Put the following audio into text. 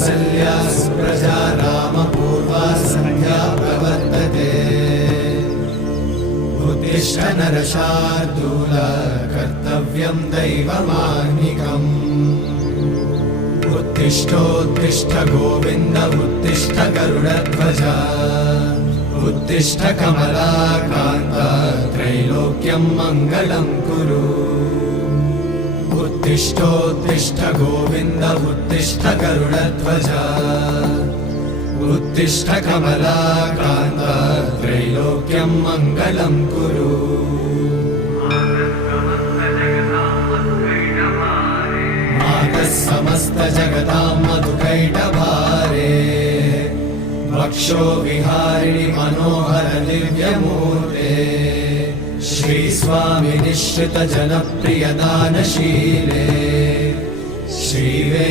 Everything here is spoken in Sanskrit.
कौसल्या सुप्रजा रामपूर्वा सन्ध्या प्रवर्तते उत्तिष्ठ नरशार्दूल कर्तव्यं दैवमाह्निकम् उत्तिष्ठोत्तिष्ठ गोविन्द उत्तिष्ठ गरुडध्वज उत्तिष्ठ कमलाकान्त त्रैलोक्यं मङ्गलं कुरु उत्तिष्ठोत्तिष्ठ गोविन्द उत्तिष्ठ गरुडध्वज उत्तिष्ठ कमलाकान्त त्रैलोक्यं मङ्गलं कुरु मातः समस्त जगतां मधुकैटभारे वक्षो विहारिणि मनोहर दिव्यमूर्ते श्रीस्वामि निश्चित जनप्रिय दानशीले श्रीवे